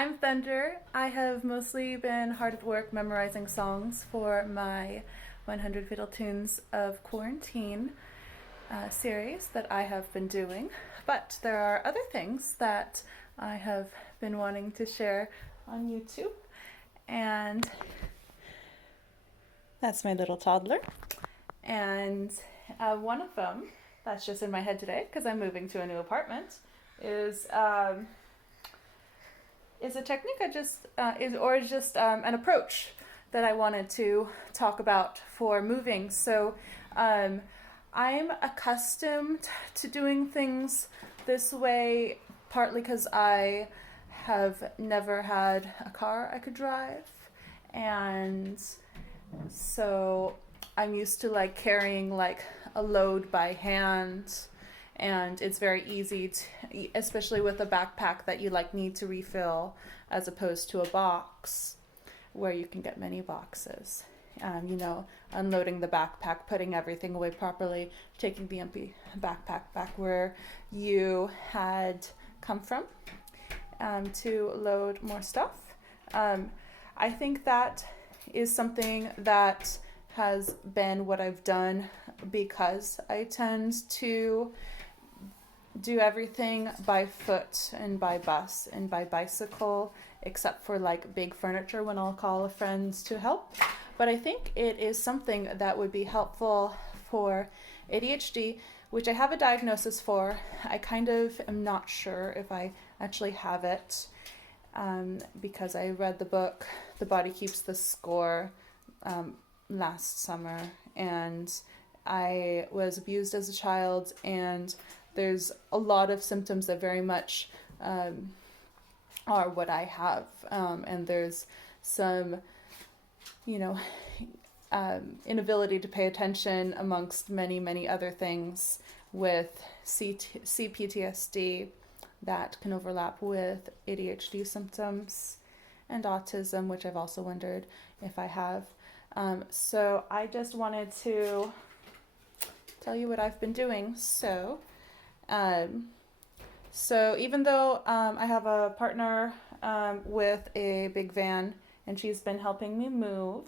I'm Thunder. I have mostly been hard at work memorizing songs for my 100 Fiddle Tunes of Quarantine series that I have been doing. But there are other things that I have been wanting to share on YouTube. And that's my little toddler. And one of them, that's just in my head today because I'm moving to a new apartment, is a technique I just is an approach that I wanted to talk about for moving. So I'm accustomed to doing things this way, partly because I have never had a car I could drive, and so I'm used to like carrying like a load by hand, and it's very easy to, especially with a backpack that you like need to refill as opposed to a box where you can get many boxes. Unloading the backpack, putting everything away properly, taking the empty backpack back where you had come from to load more stuff. I think that is something that has been what I've done because I tend to do everything by foot and by bus and by bicycle, except for like big furniture when I'll call a friend to help. But I think it is something that would be helpful for ADHD, which I have a diagnosis for. I kind of am not sure if I actually have it because I read the book The Body Keeps the Score last summer, and I was abused as a child, and there's a lot of symptoms that very much are what I have, and there's some inability to pay attention amongst many other things with CPTSD that can overlap with ADHD symptoms and autism, which I've also wondered if I have. So I just wanted to tell you what I've been doing. So even though I have a partner with a big van and she's been helping me move,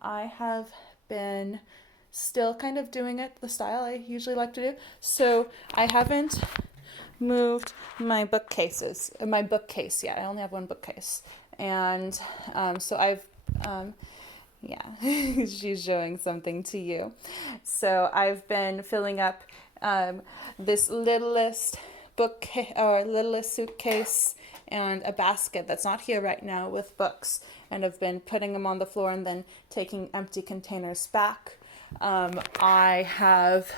I have been still kind of doing it the style I usually like to do. So I haven't moved my bookcase yet. I only have one bookcase. And so I've she's showing something to you. So I've been filling up this littlest suitcase and a basket that's not here right now with books, and I've been putting them on the floor and then taking empty containers back. I have,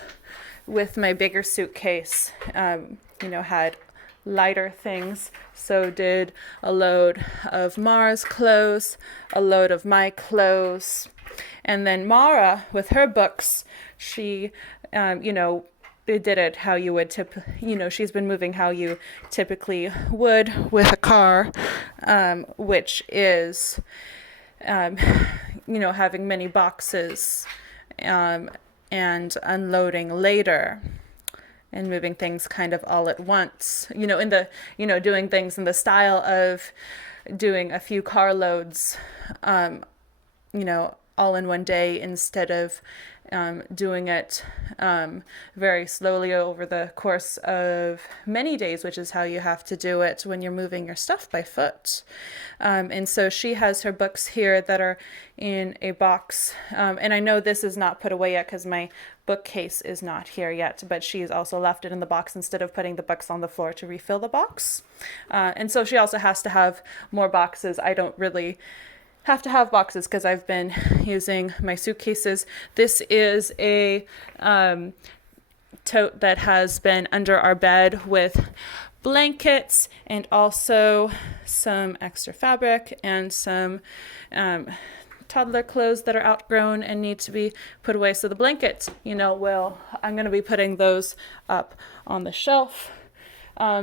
with my bigger suitcase, had lighter things, so did a load of Mara's clothes, a load of my clothes, and then Mara, with her books, she, they did it how you would she's been moving how you typically would with a car, which is, having many boxes, and unloading later, and moving things kind of all at once, doing things in the style of doing a few carloads, all in one day instead of doing it very slowly over the course of many days, which is how you have to do it when you're moving your stuff by foot. And so she has her books here that are in a box. And I know this is not put away yet because my bookcase is not here yet, but she's also left it in the box instead of putting the books on the floor to refill the box. And so she also has to have more boxes. I don't really have to have boxes because I've been using my suitcases. This is a tote that has been under our bed with blankets and also some extra fabric and some toddler clothes that are outgrown and need to be put away. So the blankets, I'm going to be putting those up on the shelf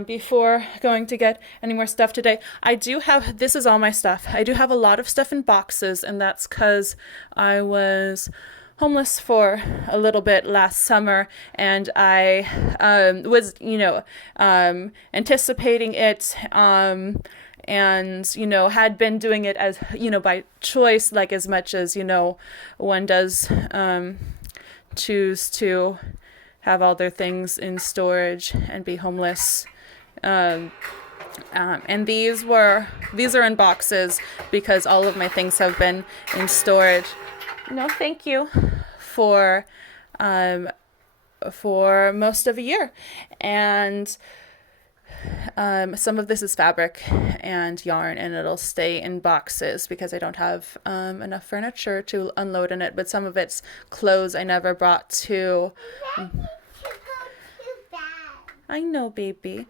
before going to get any more stuff today. This is all my stuff. I do have a lot of stuff in boxes, and that's because I was homeless for a little bit last summer, and I was, anticipating it, and, had been doing it as, by choice, like as much as, one does choose to have all their things in storage and be homeless. And these are in boxes because all of my things have been in storage. No, thank you. For most of a year. And some of this is fabric and yarn, and it'll stay in boxes because I don't have enough furniture to unload in it. But some of it's clothes I never brought to. I know, baby.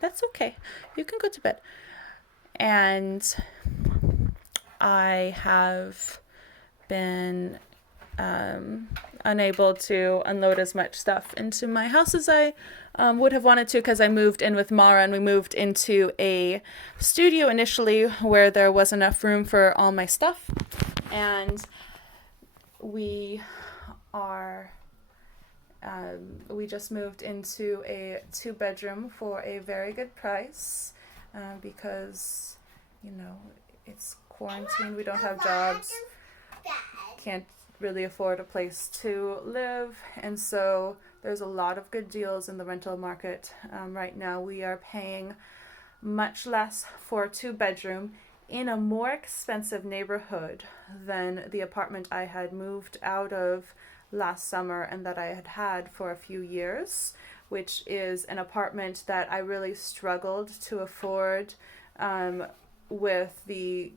That's okay. You can go to bed. And I have been unable to unload as much stuff into my house as I would have wanted to, because I moved in with Mara, and we moved into a studio initially where there was enough room for all my stuff. And we just moved into a 2-bedroom for a very good price because, it's quarantine. We don't have jobs. Can't really afford a place to live, and so there's a lot of good deals in the rental market right now. We are paying much less for a 2-bedroom in a more expensive neighborhood than the apartment I had moved out of last summer and that I had had for a few years, which is an apartment that I really struggled to afford with the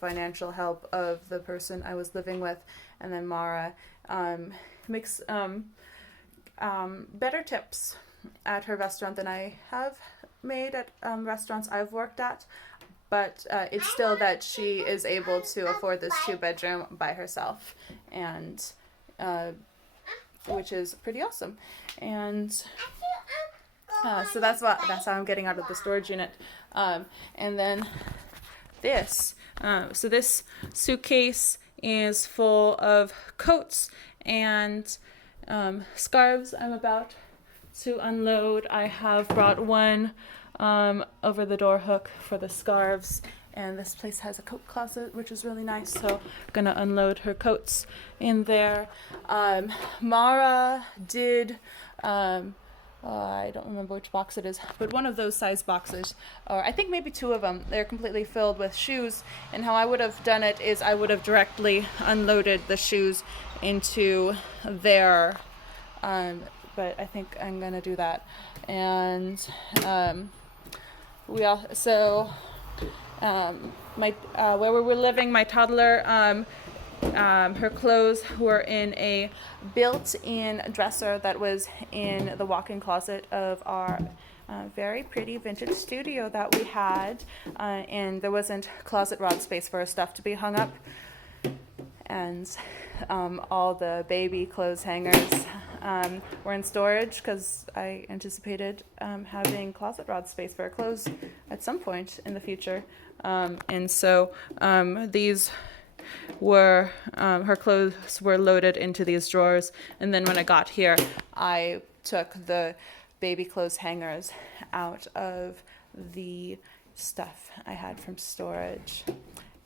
financial help of the person I was living with. And then Mara makes better tips at her restaurant than I have made at restaurants I've worked at, but it's still that she is able to afford this 2-bedroom by herself, and which is pretty awesome. And so that's how I'm getting out of the storage unit. And then this suitcase is full of coats and scarves I'm about to unload. I have brought one over the door hook for the scarves, and this place has a coat closet, which is really nice, so I'm gonna unload her coats in there. Mara did I don't remember which box it is, but one of those size boxes, or I think maybe 2 of them, they're completely filled with shoes. And how I would have done it is I would have directly unloaded the shoes into there, but I think I'm gonna do that. And we also where we were living, my toddler, her clothes were in a built-in dresser that was in the walk-in closet of our very pretty vintage studio that we had, and there wasn't closet rod space for her stuff to be hung up, and all the baby clothes hangers were in storage because I anticipated having closet rod space for her clothes at some point in the future, and so these were her clothes were loaded into these drawers, and then when I got here I took the baby clothes hangers out of the stuff I had from storage,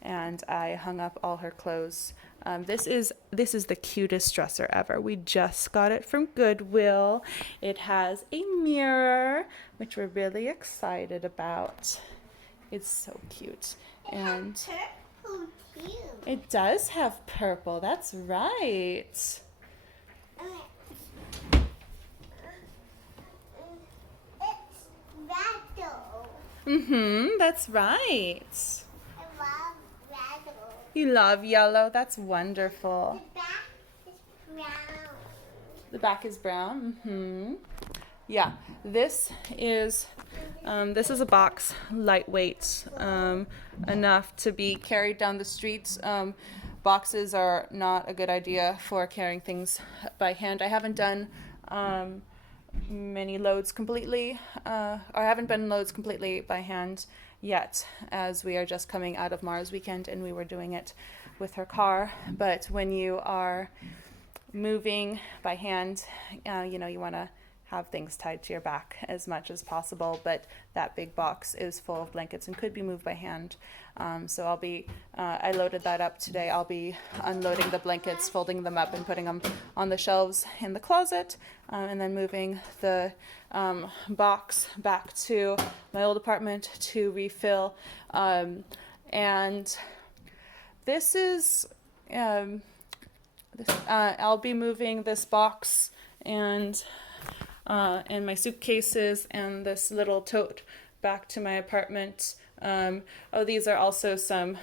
and I hung up all her clothes. This is the cutest dresser ever. We just got it from Goodwill. It has a mirror, which we're really excited about. It's so cute. And it does have purple. That's right. It's red though. That's right. I love red. You love yellow. That's wonderful. The back is brown. The back is brown. Yeah. This is a box, lightweight, enough to be carried down the streets. Boxes are not a good idea for carrying things by hand. I haven't done many loads completely, or I haven't been loads completely by hand yet, as we are just coming out of Mara's weekend and we were doing it with her car. But when you are moving by hand, you want to have things tied to your back as much as possible, but that big box is full of blankets and could be moved by hand. So I loaded that up today. I'll be unloading the blankets, folding them up and putting them on the shelves in the closet, and then moving the box back to my old apartment to refill. And this is, I'll be moving this box and my suitcases and this little tote back to my apartment. These are also some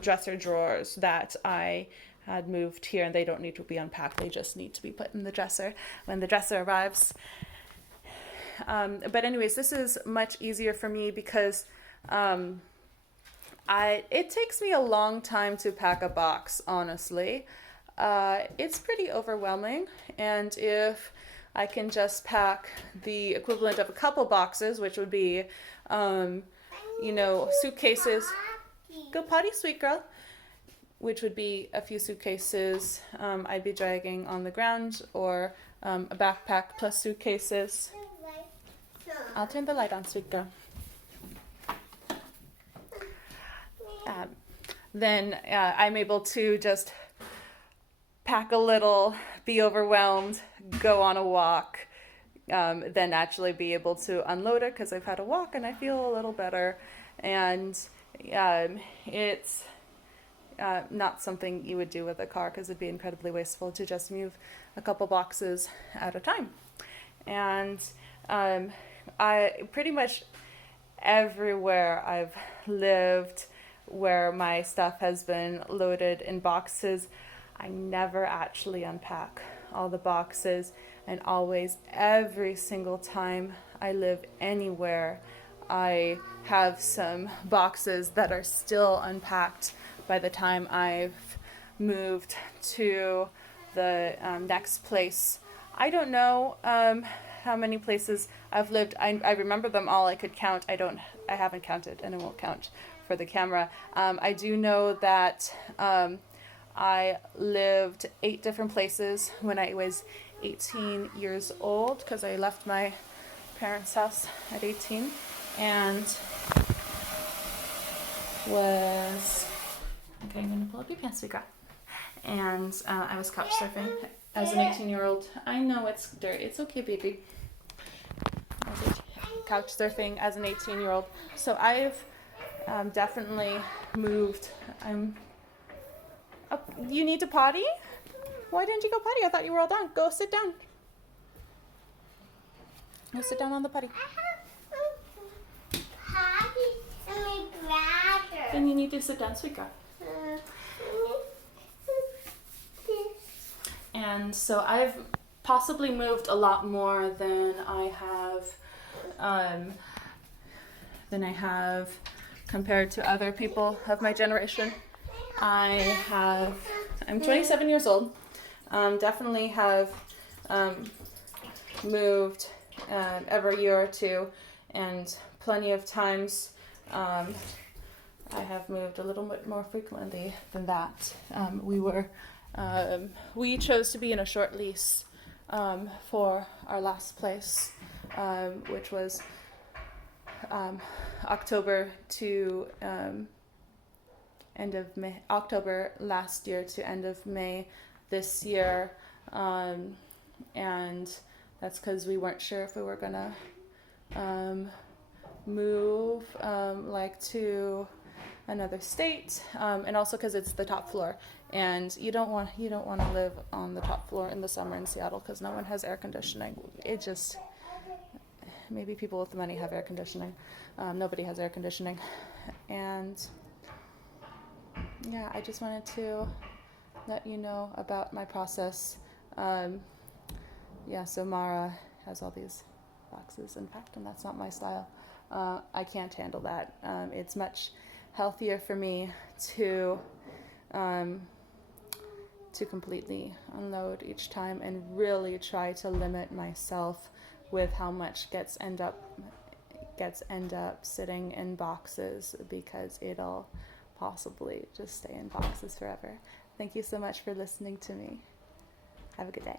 dresser drawers that I had moved here, and they don't need to be unpacked. They just need to be put in the dresser when the dresser arrives. But anyways, this is much easier for me because it takes me a long time to pack a box, honestly. It's pretty overwhelming, and if I can just pack the equivalent of a couple boxes, which would be, suitcases. Go potty, sweet girl. Which would be a few suitcases I'd be dragging on the ground, or a backpack plus suitcases. I'll turn the light on, sweet girl. Then I'm able to just pack a little, be overwhelmed, go on a walk, then actually be able to unload it because I've had a walk and I feel a little better. And it's not something you would do with a car because it'd be incredibly wasteful to just move a couple boxes at a time. And I pretty much everywhere I've lived where my stuff has been loaded in boxes, I never actually unpack all the boxes, and always, every single time I live anywhere, I have some boxes that are still unpacked by the time I've moved to the next place. I don't know how many places I've lived. I remember them all. I could count. I haven't counted, and I won't count for the camera. I do know that I lived 8 different places when I was 18 years old, because I left my parents' house at 18 and was, okay, I'm gonna pull up your pants, sweet girl. And I was couch surfing as an 18-year-old. I know it's dirt, it's okay, baby. I was couch surfing as an 18-year-old. So I've definitely moved. You need to potty? Why didn't you go potty? I thought you were all done. Go sit down. Go sit down on the potty. I have potty in my bladder. Then you need to sit down, sweet girl. And so I've possibly moved a lot more than I have compared to other people of my generation. I'm 27 years old. Definitely have moved every year or two, and plenty of times I have moved a little bit more frequently than that. We chose to be in a short lease for our last place, which was October to end of May, October last year to end of May this year, and that's because we weren't sure if we were gonna move to another state, and also because it's the top floor, and you don't want to live on the top floor in the summer in Seattle because no one has air conditioning. It just, maybe people with money have air conditioning. Nobody has air conditioning, and yeah, I just wanted to let you know about my process. So Mara has all these boxes unpacked, and that's not my style. I can't handle that. It's much healthier for me to completely unload each time and really try to limit myself with how much gets end up sitting in boxes, because it'll possibly just stay in boxes forever. Thank you so much for listening to me. Have a good day.